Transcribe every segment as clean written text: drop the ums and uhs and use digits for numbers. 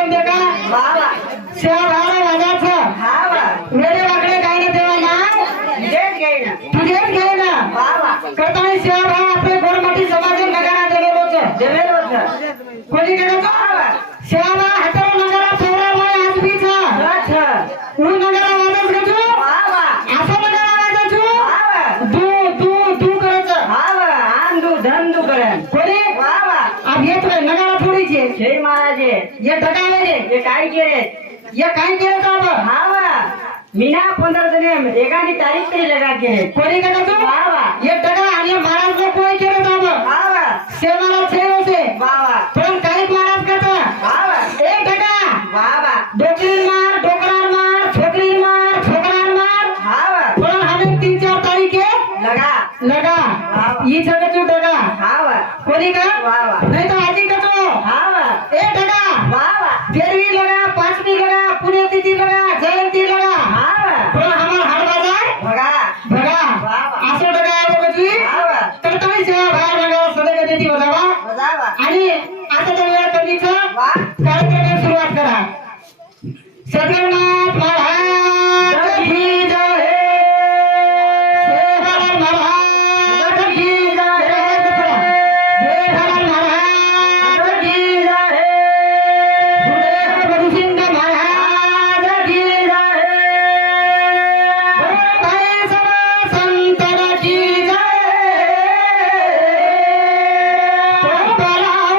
करून दे का बाबा सेवा भारा वाजाचा हा बा वेळे वाकडे काय ना तेव्हा ना जेच घे ना तुझेच घे ना बाबा करताना सेवा भाव आपले गोरमटी समाज नगरा दिलेलोच जमेल होत कोणी केलं बाबा सेवा भाव हातावर नगरा पोरा मोय आज बीचा अच्छा उ नगरा वाजत का तू बाबा असं नगरा वाजत तू बाबा तू करायचं बाबा आंदू धंदू करेन कोणी बाबा अब ये तो नगरा थोडीचे जय महाराज ये टकाले रे ये काय केले ये काय केलं का अब हा बा मीना 15 दिन एकानी तारीख तरी लगा के कोणी केलं तू बाबा ये टका आणि महाराज को कोई केलं का अब बाबा सेवाला छेव से बाबा पण काही महाराज करता बाबा एक टका बाबा डोकरी मार डोकरार मार छोकरार मार हा बा पण हमें 3-4 तारीख लगा लगा बाबा ये छके तू टका हा बा कोणी का बाबा नहीं तो आजी का तो हा बा एक टका बाबा 13वीं लगा 5वीं लगा पुण्यतिथि लगा जयंती लगा हा बा पण हमार हर बाजार बघा बघा बाबा. असं टका आहे बघ तुझी हा बा तर तुम्ही सेवा बाहेर लगा सदैव देती बजावा बजावा आणि आता तर वेळ कमीचा वा कार्यक्रमाला सुरुवात करा सद्गुरुनाथ महाराज की जय सेवालाल महाराज की जय सेवालाल महाराज की जय गुरुदेव गुरुसिंग महाराज की जय बोल भाई सब संतन की जय बोल बलाऊ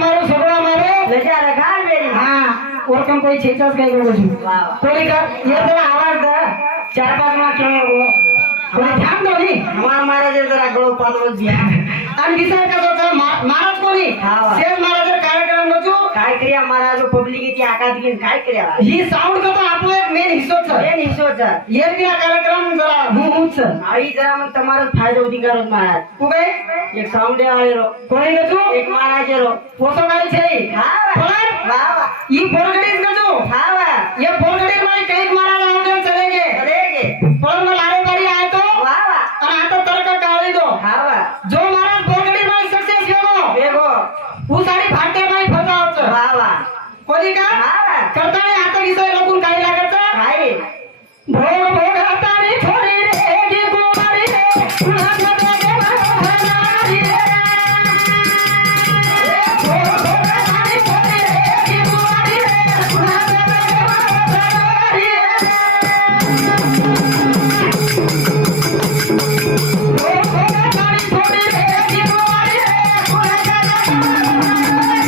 भरोसा लजा लगा मेरी ओरकम कोई छेचास काही बोलू वाह. कोणी का ये जरा आवाज द 4-5 मा केव्हा गो कोणी थांब दोनी हमार महाराज जरा गळो पालव दिया आणि विचार का होता महाराज कोणी हा. सेज महाराज कार्यक्रम गो काय करिया महाराज पब्लिक ची आकात घेऊन काय करिया ही साऊंड का तो आपलो एक मेन हिस्सो छ हे निशोच ये भी कार्यक्रम जरा हुच आई जरा मग तुम्हाला फायदा होती करत महाराज तू काय एक साउंड वाले रो कोणी गो एक महाराज रो पोतो गाडी छै हा पण वाह ई बोरगडीस गो हा वाह ये बोरगडी में कई महाराज आउट चलेंगे अरे पण लारे बारी आए तो वाह वाह आणि आता तर्क काढली दो हा वाह जो महाराज बोरगडी में सक्सेस गेलो देखो वो सारी भारतीय में फसा होत वाह वाह कोणी का हा वाह करता नाही आता विषय लोकून काही लागत काय भोग भोग हाताने थोडी रे गी कुमारी रे पुन्हा मध्ये महाराज रे भोग भोग हाताने थोडी रे गी कुमारी रे पुन्हा मध्ये महाराज रे भोग भोग हाताने थोडी रे गी कुमारी रे पुन्हा मध्ये महाराज रे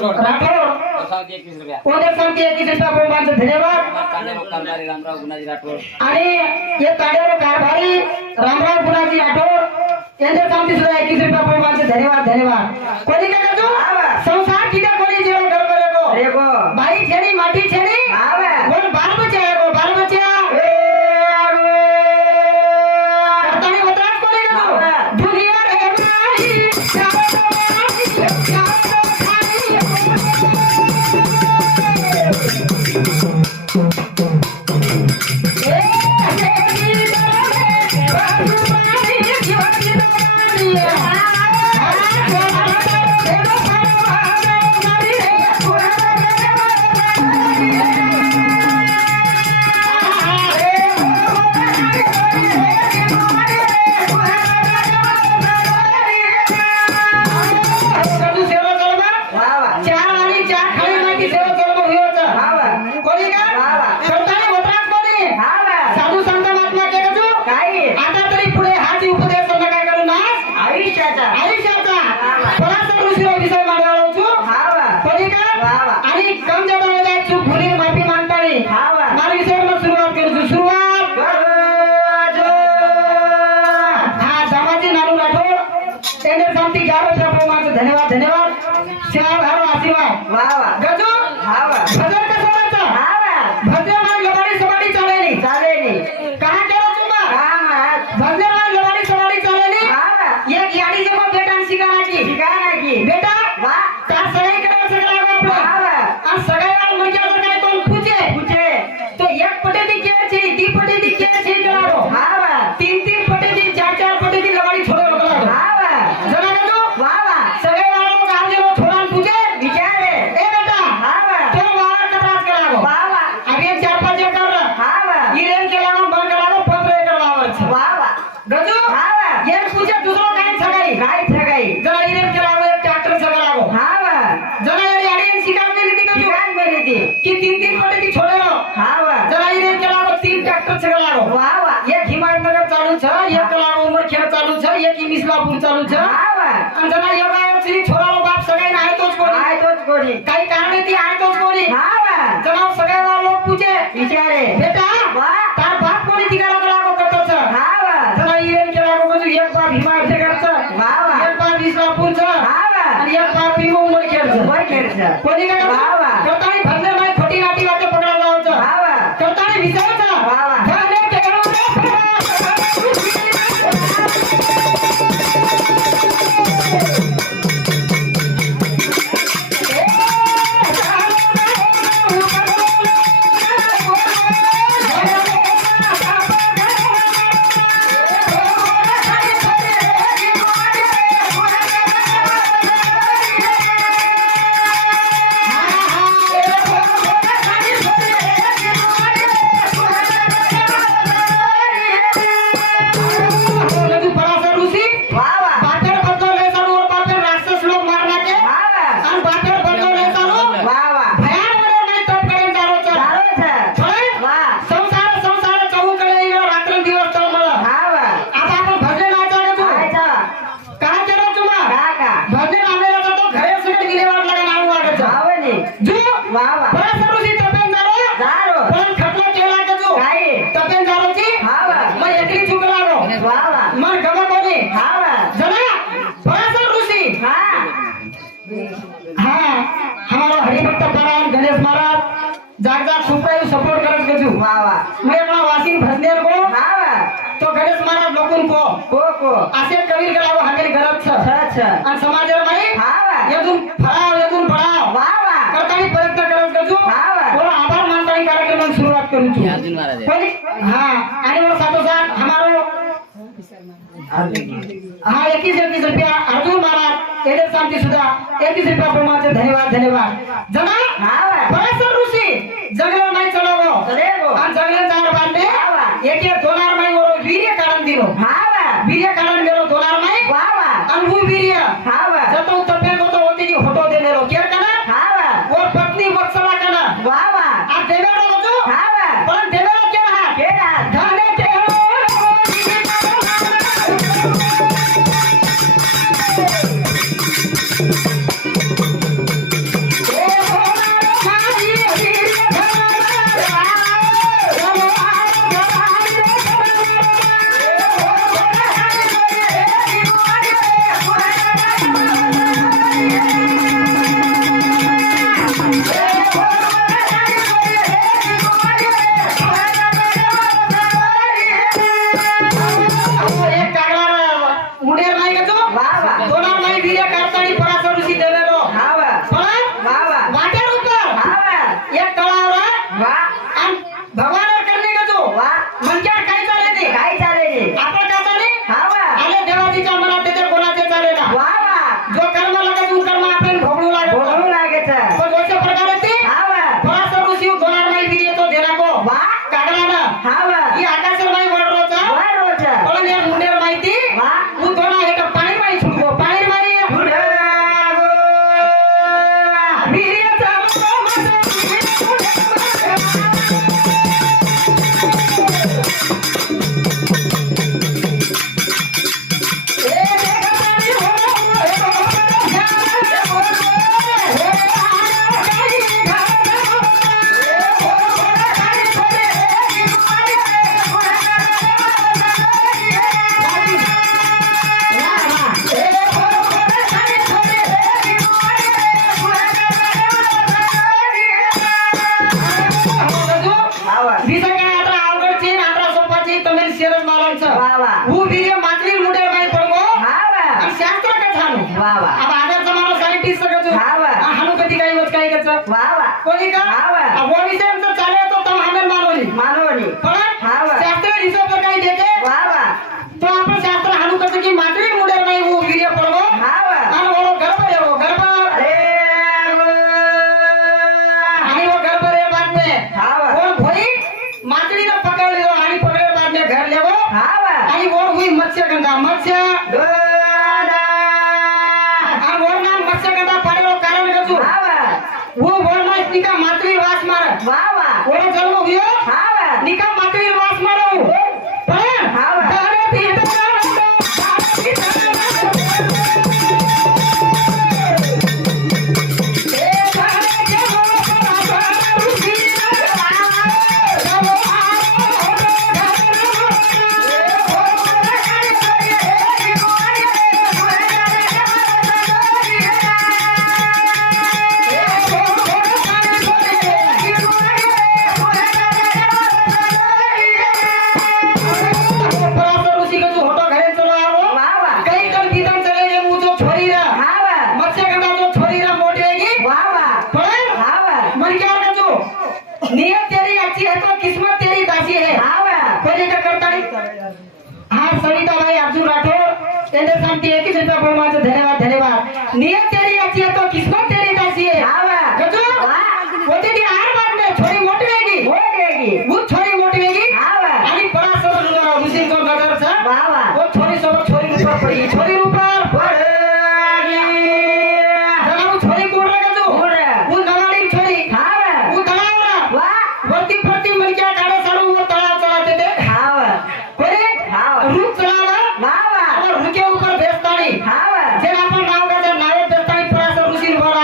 राठोड राठोड सांगते 21 रुपया कोणत्या सांगते 21 रुपया बहुमानचं धन्यवाद तांडेलो कारभारी रामराव गुणाजी राठोड आणि हे ताड्यावर कारभारी रामराव गुणाजी राठोड यांच्या सांगते सुद्धा 21 रुपया बहुमानचं धन्यवाद धन्यवाद कोणी काय करतो संसार किती कोणी जेवण कर करेगो रेगो भाई छेनी माटी छेनी आवे बोल बाल बच्चा है वो बाल बच्चा करतानी वत्रात कोणी करतो दुनिया रे माई चावतो धन्यवाद धन्यवाद श्याम हरो आशीर्वाद वाह वाह गजू भजन का सोडायचं भजन माग लबाडी सवाडी चालेली कहा केलं तुम्हा भजन माग लबाडी सवाडी चालेली एक याडी जमा बेटा शिकाना की बेटा वाह का सगळे करायचं सगळं आपलं आणि सगळ्याला म्हणजे काय कोण पूछे तो एक पटे दी केची ती पटे दी केची करारो तीन तीन पटे दी चार चार पटे दी लबाडी छोड़े होगला जरा गजू सगळे वाला लोग आज जो थोड़ा तुझे विचार है ए बेटा तो वाला कपराज करागो अभी 4-5 एकड़ ये रेन के लागो बंद करागो 15 एकड़ वावर गजू ये पूछे दूसरो काय छगाई जरा ये रेन के लागो एक ट्रैक्टर छगागो जरा ये आडियन शिकार में लीती गजू कि 3-3 पटे की छोड़े रो जरा ये रेन के लागो 3 ट्रैक्टर छगागो एक हिमायतनगर चालू छ एक लागो उमरखेड चालू छ एक मिसलापुर चालू छ आणि जरा योगा श्री छोरालो बाप सगळे नाही तोच कोणी काही कारणे ती आहे तोच कोणी जरा सगळे लोक पूछे विचारे बेटा तार बाप कोणी तिगाला लागो करतोच जरा इरेन केला लागो तू एक बाप हिमायत करतोच एक बाप इस्लामपूरच आणि एक बाप भीमा उमरखेडच कोणी काय करतानी भजन नाही खोटी नाटी वाटे पकडा जावचं करतानी विचारायचं भजन केलो जाग जाग खूप काही सपोर्ट करत गजू मैं अपना वासिन भजनेर को तो गणेश महाराज लोकून को असे कबीर गलाव हागेल गरज छ आणि समाजावर नाही यदून फळाव करतानी प्रयत्न करत गजू बोला आभार मानतानी कार्यक्रम सुरुवात करू तू अर्जुन महाराज आणि वो साथो साथ हमारो 21 रुपया अर्जुन महाराज एडे शांति सुधा 21 रुपया प्रमाण धन्यवाद जना बरेसर ऋषी जगल नाही चलावो आणि जगल जाणार बांधले एक दोनार नाही वर वीर्य काढून दिलो वीर्य काढून गेलो दोनार नाही आणि वो वीर्य जतो तपे तो होती की फोटो देने रो केर कना वो पत्नी वत्सला कना आ देवेरो जो पण देवेरो केरा धाने वा वा दोनार नाही वीर्य करतानी पराशर ऋषी देवेलो हा वा पण वा वा वाटेर उपर हा वा एक तळावर वा आणि भगवानवर करणे गजो वा म्हणजे काय चालले ते काय चालेल आपण काय चालले हा वा आले देवाजीच्या मनात ते कोणाचे चाले ना वा वा जो कर्म लागत उ कर्म आपण भोगू लागत बोलू लागायचं पण जसे प्रकारे ते हा वा पराशर ऋषी दोनार नाही वीर्य तो देना को वा कागला ना हा वा ही आकाशर नाही वडरोचा वा रोज पण या मुंडेर माहिती वा उ दोना हे पाणी माही छुटको पाणी माही वीर्याचा हा वा बीजा काय आता अवघडची नात्रा सोपाची तमिल शेरज मालांचं वा वा हु वीर्य मातली मुंडे माही पडगो हा वा आणि शास्त्र का छानो वा वा अब आदर जमानो सायंटिस्ट सगळं हा वा. हानु कधी काही होत काही गच वा वा कोणी का हा वा. अब वो विषय आमचं चाले तो तम हमें मानवली मानवणी पण हा वा. शास्त्र हिशोब पर काही देते वा वा तो आपण शास्त्र हानु कसं की मातली मुंडे माही हु वीर्य पडगो हा वा आणि वो गर्भ येवो गर्भ अरे आणि वो गर्भ रे बाद में हा वा वो भोई मातली ने पकड़ लियो आणि पकड़े बाद में घर लेवो हा वा आणि वो हुई मत्स्य गंगा मत्स्य गोदा आणि वो नाम मत्स्य गंगा पडेलो कारण कछु हा वा वो वर में निका मातली वास मार वा वा वो जन्म हुयो हा वा निका मातली वास मारो पण हा वा. दारे ती पराशर ऋषि के जो होटो घरे चलो आवो वा वा कई कल भीतर चले गए वो जो छोरी रा हा वा मत्स्य गंगा जो छोरी रा मोटेगी वा वा पण हा वा मन क्या कर जो नियत तेरी अच्छी है तो किस्मत तेरी दासी है हा वा कोणी का करता नाही हाँ सविताबाई अर्जुन राठोड त्यांना सांगते 21 रुपया बोलवायचं धन्यवाद नियत तेरी अच्छी है तो किस्मत तेरी दासी है हा वा गजो वा होते ती आर बात में छोरी मोटवेगी मोठेगी वो छोरी मोटवेगी हा वा आणि पराशर ऋषी जो नगर छ वा वा वो छोरी सोबत छोरी ऊपर पड़ी छोरी ऊपर पडगी जरा वो छोरी कोण रे गजो कोण? वो नवाडी छोरी हा वा वो तळावरा वा वरती फरती मलक्या काढे साडू वर तळाव चलाते ते हा वा कोणी हा वा रूप चलावा वा वा और रुके ऊपर बेस्तानी हा वा जे आपण नाव का नावे बेस्तानी पराशर ऋषी वर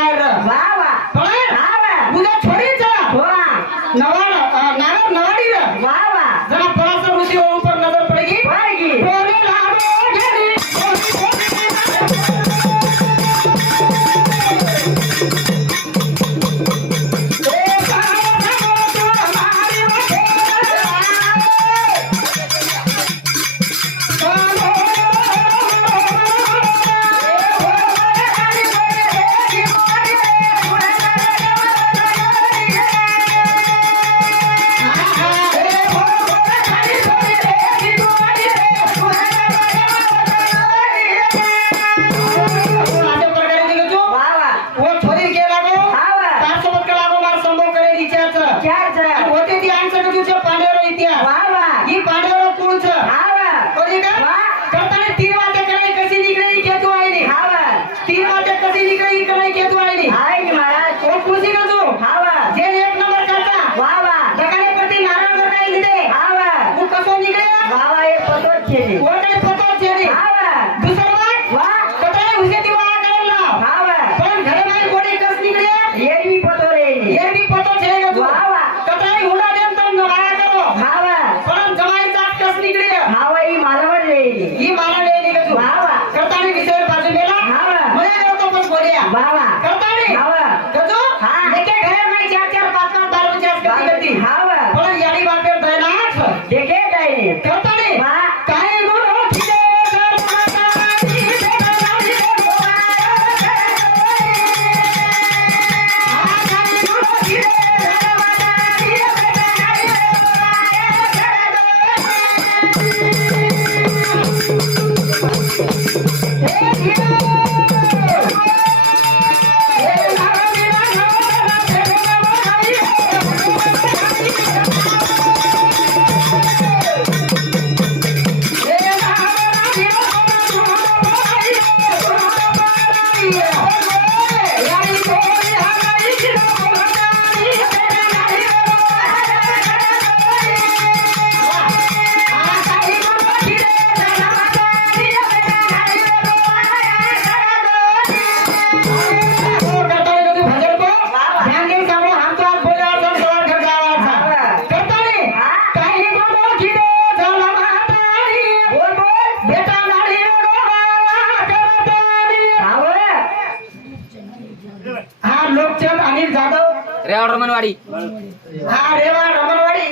रेवाड रमणवाडी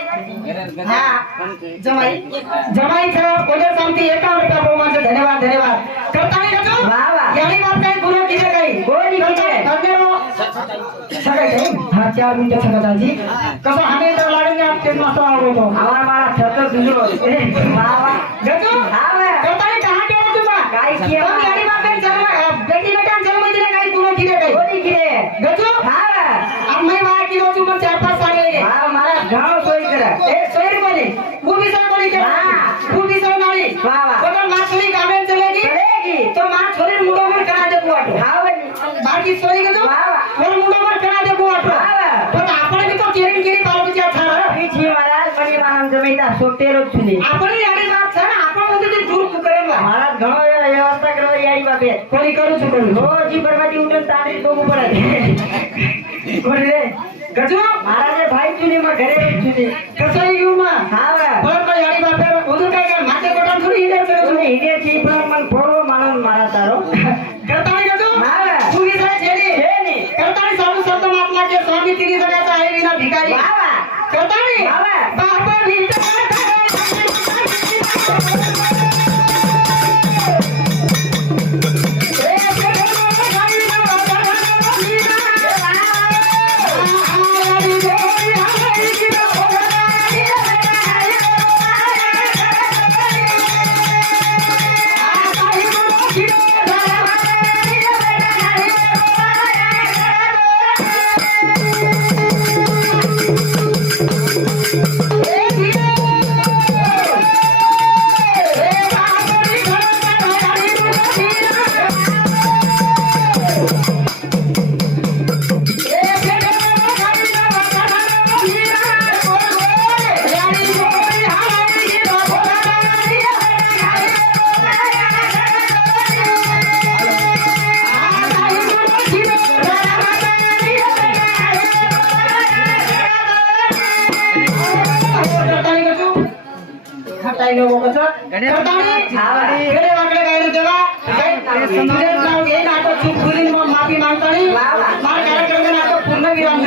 जमाईचं पोलीस सांगते 51 रुपया बहुमानचं धन्यवाद करताना गजू याने बाप काही गुन्हा केले काही कोणी केले? सगळे काही हा 4 मिनिटं सगळं आजी कसं आम्ही तर लागेल आपले मस्त आवडतो आम्हाला मला छत्र दुसरं गजू करताना कहा केलं तुम्हा काय केलं? पण याने बाप काही जन्म बेटी बेटा जन्म दिले काही गुन्हा केले काही कोणी केले? गजू आम्ही वा किलो तुम्ही 4-5 सांगले मला गाव सोयी करा ए सोयर बोली खूबी सर बोली के खूबी सर नाली तो मां सोई गावेन चलेगी तो मां छोरी मुंडो पर करा दे बुआटो बाकी सोई के तो और मुंडो पर करा दे बुआटो पण आपण भी तो केरीन केरी बाल बिचा थारा पीछे महाराज बनी मानम जमीना सोटेरो छुली आपण याडी बात छ आपण म्हणजे ते दूर करेगा महाराज घणो व्यवस्था કરવા याडी બાપે कोणी करू છું રોજી બરબાદી ઉઠન તારી બોગું પડે कोणी रे गजू महाराजे ભાઈ ચુની માં ઘરે ચુની कसं येऊ मा હા पण तो याडी बापे उदर काय कर माते बटन थोडी हिडे ચુની चलो હિડે થી પણ મન ફોડો માનન મારા તારો करतानी गजू હા खूबी सर छेडी છેની करतानी साधू संत महात्मा के स्वामी तिरी जगाचा आहे विना भिकारी વાવા करतानी वावा. बाबा विठ्ठल माफी मागतानी मार कार्यक्रम पूर्ण विराम